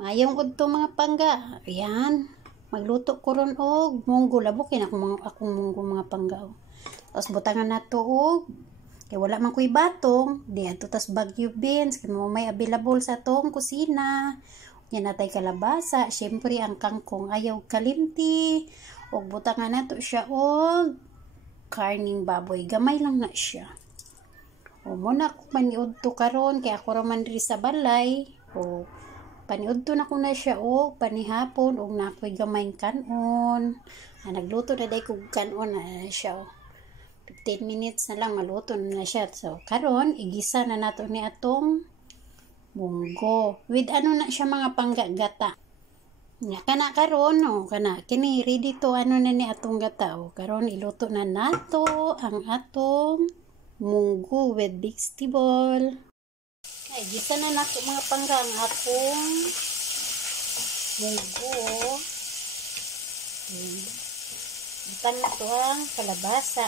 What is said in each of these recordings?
Mayong udto mga pangga. Ayan. Magluto ko ron og munggo labo kay akong munggo mga pangga. Tapos butangan nato og kay wala man koy batong, di ato tas Baguio beans kay mo may available sa tong kusina. Yan natay kalabasa, syempre ang kangkong ayaw kalimti. Og butangan nato siya og karning baboy. Gamay lang na siya. O muna ako maniudto karon kay ako ra man diri sa balay. O paniudto na ko na siya og panihapon og nakoy gamay kanon. Nagluto na day kog kanon na siya. 15 minutes na lang maluto na siya. So karon igisa na nato ni atong munggo. With ano na siya mga panggagata. Nya kana karon no kana kini ready to ano na ni atong gata o karon iluto na nato ang atong munggo with vegetable. Ay gisa na nato mga pangga ang akong munggo. Itan na to ang kalabasa.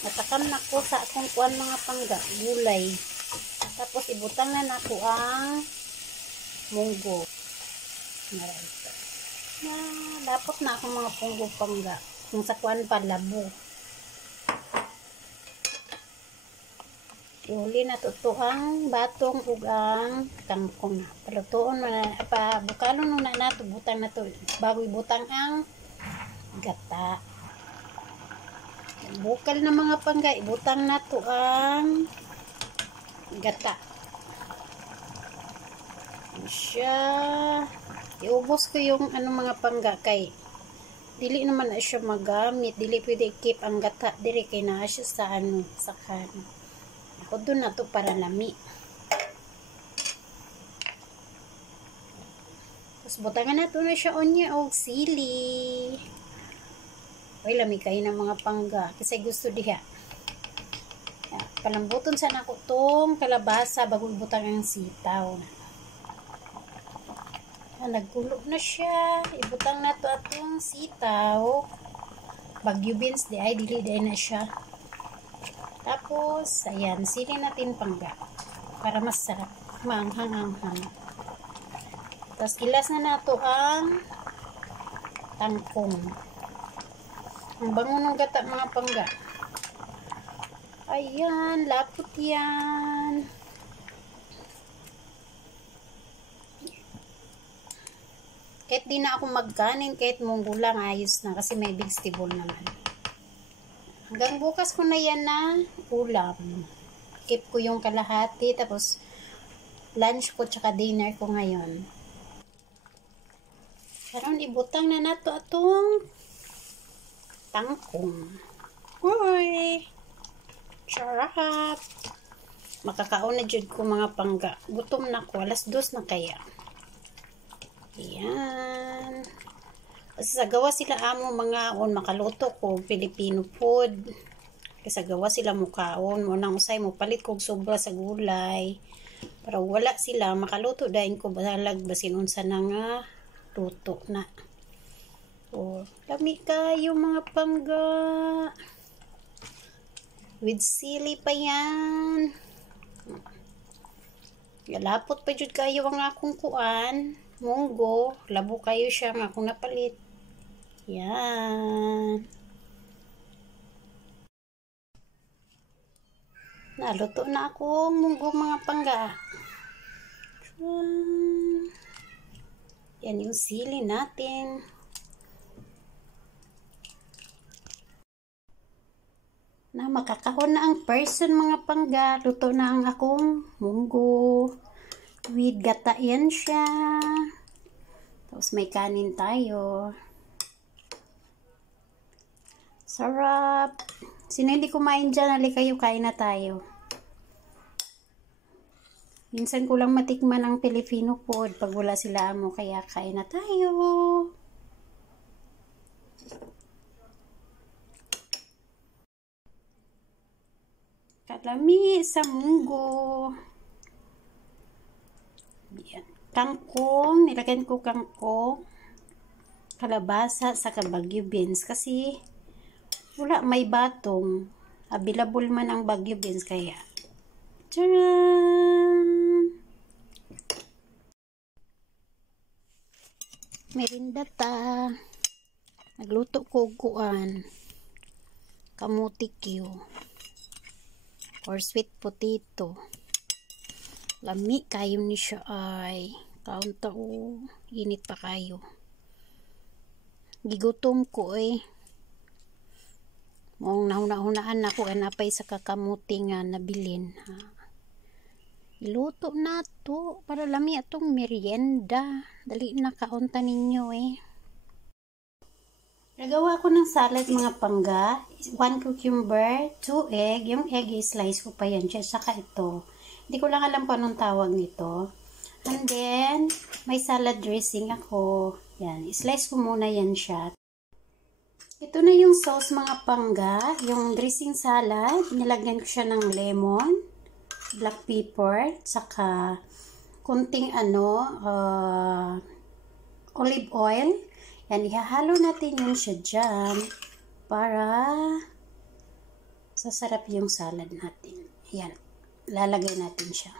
Natakam na ko sa akong kuan mga pangga gulay. Tapos ibutang na nato ang munggo. Dapat na akong mga punggo pangga. Kung sa kuan pa labo. Iuli na to ang batong ug ang kangkong. Palutuon na bukalon na nato butang na to bago ibutang ang gata. Bukal na mga pangga ibutang na to ang gata. Siya iubos ko yung ano mga pangga kay dili naman na siya magamit, dili pwede keep ang gata diri kay naa siya sa ano sa kan. Ako doon na to para lami. Tapos butangan na to na siya onya og sili. Oy lami kay ng mga pangga kasi gusto diha. Palambuton sa nako tong kalabasa bago ibutang ang sitaw. Nagkulo na siya. Ibutang na to atong sitaw. Baguio beans di ay dili na siya. Tapos ayan, sili natin pangga para mas sarap, maanghang-anghang. Tapos ilas na nato ang tangkong. Ang bango ng gata mga pangga. Ayan, lapot yan. Kahit di na ako magkanin, kahit munggo lang, ayos na kasi may vegetable naman. Hanggang bukas ko na yan na ulam. Keep ko yung kalahati, tapos lunch ko tsaka dinner ko ngayon. Karon ibutang na nato atong tangkong. Uy! Charap! Makakaon na jud ko mga pangga. Gutom na ko. 2:00 na kaya. Ayan. Kasi sa gawa sila amo mga on makaluto ko Filipino food. Kasi sa gawa sila mukaon. Munang usay mo palit kog sobra sa gulay. Para wala sila makaluto dahin ko balag basin unsa na nga luto na. Oh, lami kayo mga pangga. With sili pa yan. Galapot pa jud kayo ang akong kuan. Munggo. Labo kayo siya nga akong napalit. Yan. Naluto na akong munggo mga pangga. Yan yung sili natin. Na makakahon na ang person mga pangga. Luto na ang akong munggo. With gata yan siya. Tapos may kanin tayo. Sarap. Sino hindi kumain dyan? Hali kayo, kain na tayo. Minsan ko lang matikman ang Filipino food pag wala sila amo. Kaya kain na tayo. Kalami sa munggo. Yan. Kangkong, nilagyan ko kangkong, kalabasa sa Baguio beans kasi wala may batong. Available man ang Baguio beans kaya Tcharan! Merinda ta. Nagluto ko kuan. Kamuti Q. Or sweet potato. Lami kayo ni siya ay. Kaunta o. Init pa kayo. Gigutom ko eh. Mong nahuna-hunaan ako napay sa kakamuti nga nabilin. Iluto na to para lami atong merienda. Dali na kaunta ninyo eh. Nagawa ko ng salad mga pangga. 1 cucumber, 2 egg. Yung egg i-slice ko pa yan siya. Saka ito. Hindi ko lang alam kung anong tawag nito. And then, may salad dressing ako. Yan. I-slice ko muna yan siya. Ito na yung sauce mga pangga. Yung dressing salad. Nilagyan ko siya ng lemon, black pepper, saka kunting olive oil. Yan, ihahalo natin yun siya dyan para sasarap yung salad natin. Yan, lalagay natin siya.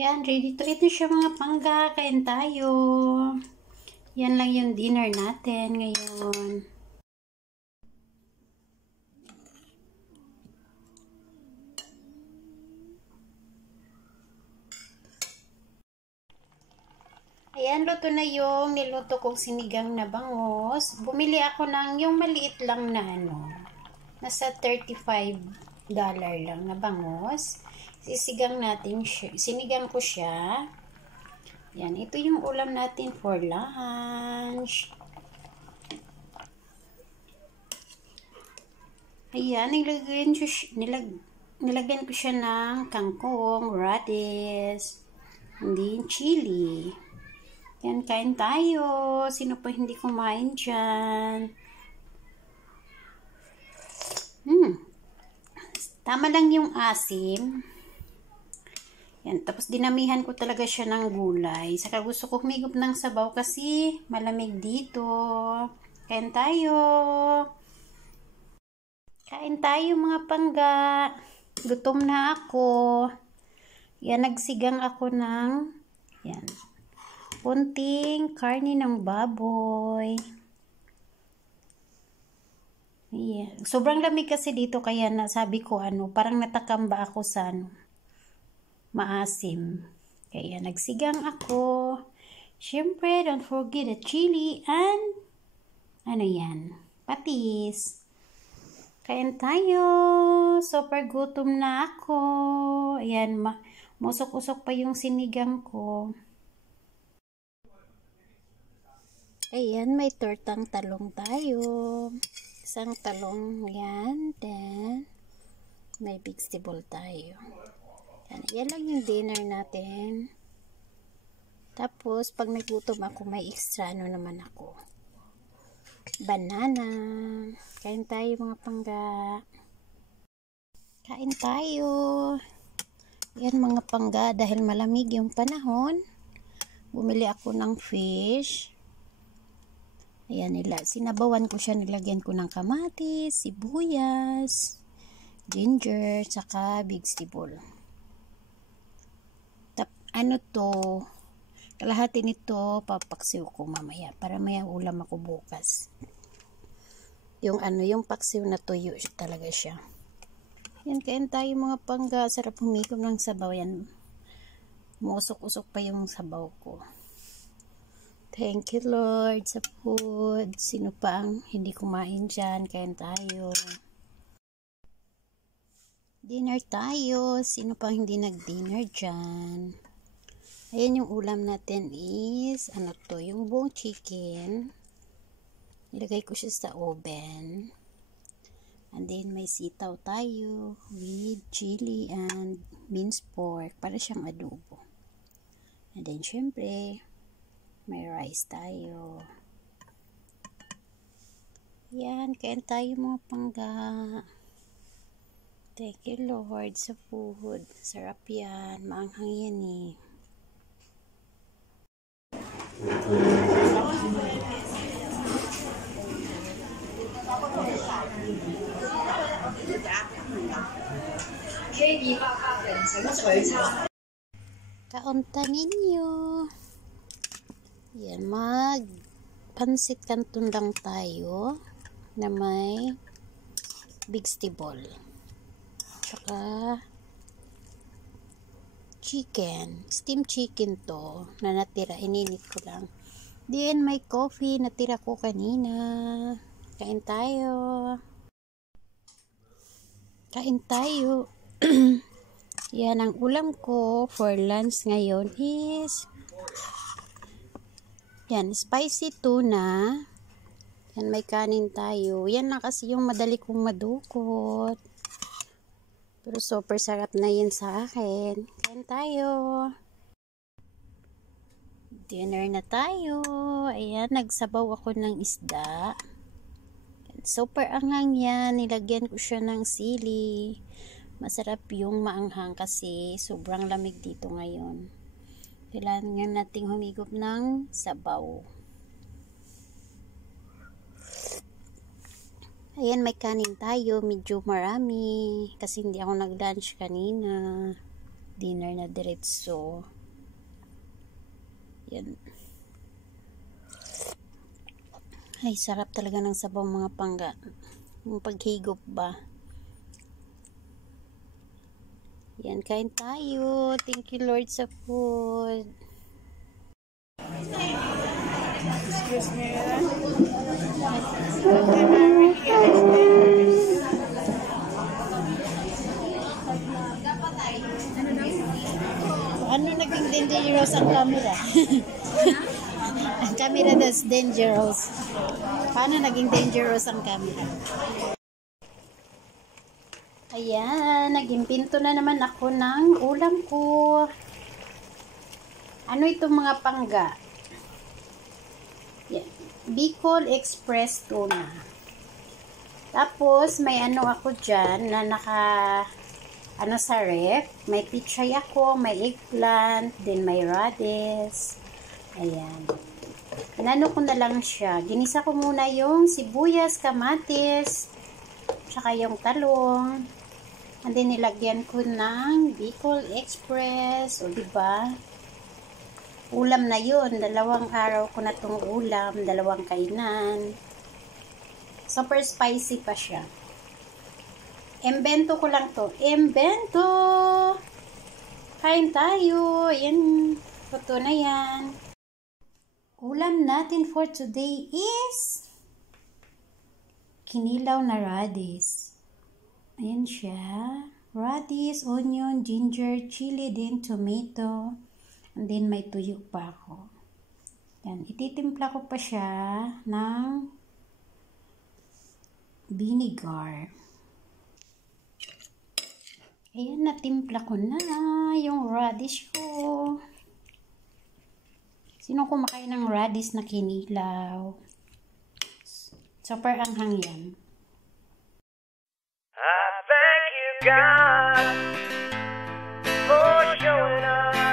Yan, ready to eat na siya mga pangga. Kain tayo. Yan lang yung dinner natin ngayon. Ayan, luto na yung niluto kong sinigang na bangus. Bumili ako ng yung maliit lang na nasa $35 lang na bangus. Sinigang natin siya. Sinigang ko siya. Yan, ito yung ulam natin for lunch. Ayan, nilagyan ko siya ng kangkong, radish, hindi chili. Yan, kain tayo. Sino pa hindi kumain dyan? Tama lang yung asim. Yan, tapos dinamihan ko talaga siya ng gulay. Saka gusto ko humigop ng sabaw kasi malamig dito. Kain tayo. Kain tayo mga pangga. Gutom na ako. Yan, nagsigang ako ng kunting karne ng baboy. Yeah. Sobrang lamig kasi dito kaya nasabi ko parang natakamba ako sa maasim. Kaya nagsigang ako. Siyempre, don't forget the chili and patis. Kain tayo. Super gutom na ako. Ayan, musok-usok pa yung sinigang ko. Ayan, may tortang talong tayo. Isang talong yan. Then, may vegetable tayo. Yan lang yung dinner natin. Tapos, pag nagutom ako, may extra naman ako. Banana. Kain tayo mga pangga. Kain tayo. Yan mga pangga. Dahil malamig yung panahon, bumili ako ng fish. Ayan sinabawan ko siya, nilagyan ko ng kamatis, sibuyas, ginger, saka vegetable. Kalahati nito, papaksiw ko mamaya, para may ulam ako bukas. Yung paksiw na tuyo talaga siya. Yan, kain tayo mga pangga, sarap humigom ng sabaw yan. Musok-usok pa yung sabaw ko. Thank you Lord sa food. Sino pa ang hindi kumain dyan? Kain tayo. Dinner tayo. Sino pa hindi nag-dinner dyan? Ayan yung ulam natin is, yung buong chicken. Nilagay ko siya sa oven. And then may sitaw tayo with chili and minced pork para siyang adobo. And then syempre, may rice tayo. Yan, kain tayo mga pangga. Thank you Lord sa food. Sarap yan. Maanghang yan eh. Kaunta ninyo. Yan, pansit canton lang tayo na may vegetable. Tsaka chicken. Steam chicken to na natira. Ininit ko lang. Then may coffee natira ko kanina. Kain tayo. Kain tayo. Yan ang ulam ko for lunch ngayon is yan, spicy tuna. Yan, may kanin tayo. Yan na kasi yung madali kong madukot. Pero super sarap na yan sa akin. Kain tayo. Dinner na tayo. Ayan, nagsabaw ako ng isda. Super anghang yan. Nilagyan ko siya ng sili. Masarap yung maanghang kasi sobrang lamig dito ngayon. Kailangan nating humigop ng sabaw. Ayan, may kanin tayo. Medyo marami. Kasi hindi ako nag-lunch kanina. Dinner na diretso. Yan. Ay, sarap talaga ng sabaw mga pangga. Yung paghigop ba. Yan, kain tayo. Thank you Lord sa food. Excuse me. So, ano naging dangerous ang camera? Ang camera that's dangerous. Paano naging dangerous ang camera? Ayan, nag-impinto na naman ako ng ulam ko. Ano itong mga pangga? Yan. Bicol Express tuna. Tapos, may ano ako dyan na sa ref. May pichay ako, may eggplant, then may radish. Ayan. Inano ko na lang siya. Ginisa ko muna yung sibuyas, kamatis, tsaka yung talong. And then, nilagyan ko ng Bicol Express. O, diba? Ulam na yun. 2 araw ko na itong ulam. 2 kainan. Super spicy pa siya. Embento ko lang to. Embento! Kain tayo. Yan. Luto na yan. Ulam natin for today is kinilaw na radish. Ayan siya. Radish, onion, ginger, chili, then tomato. And then may tuyo pa ako. Yan. Ititimpla ko pa siya ng vinegar. Ayan, natimpla ko na yung radish ko. Sino kumakain ng radish na kinilaw? Super anghang yan.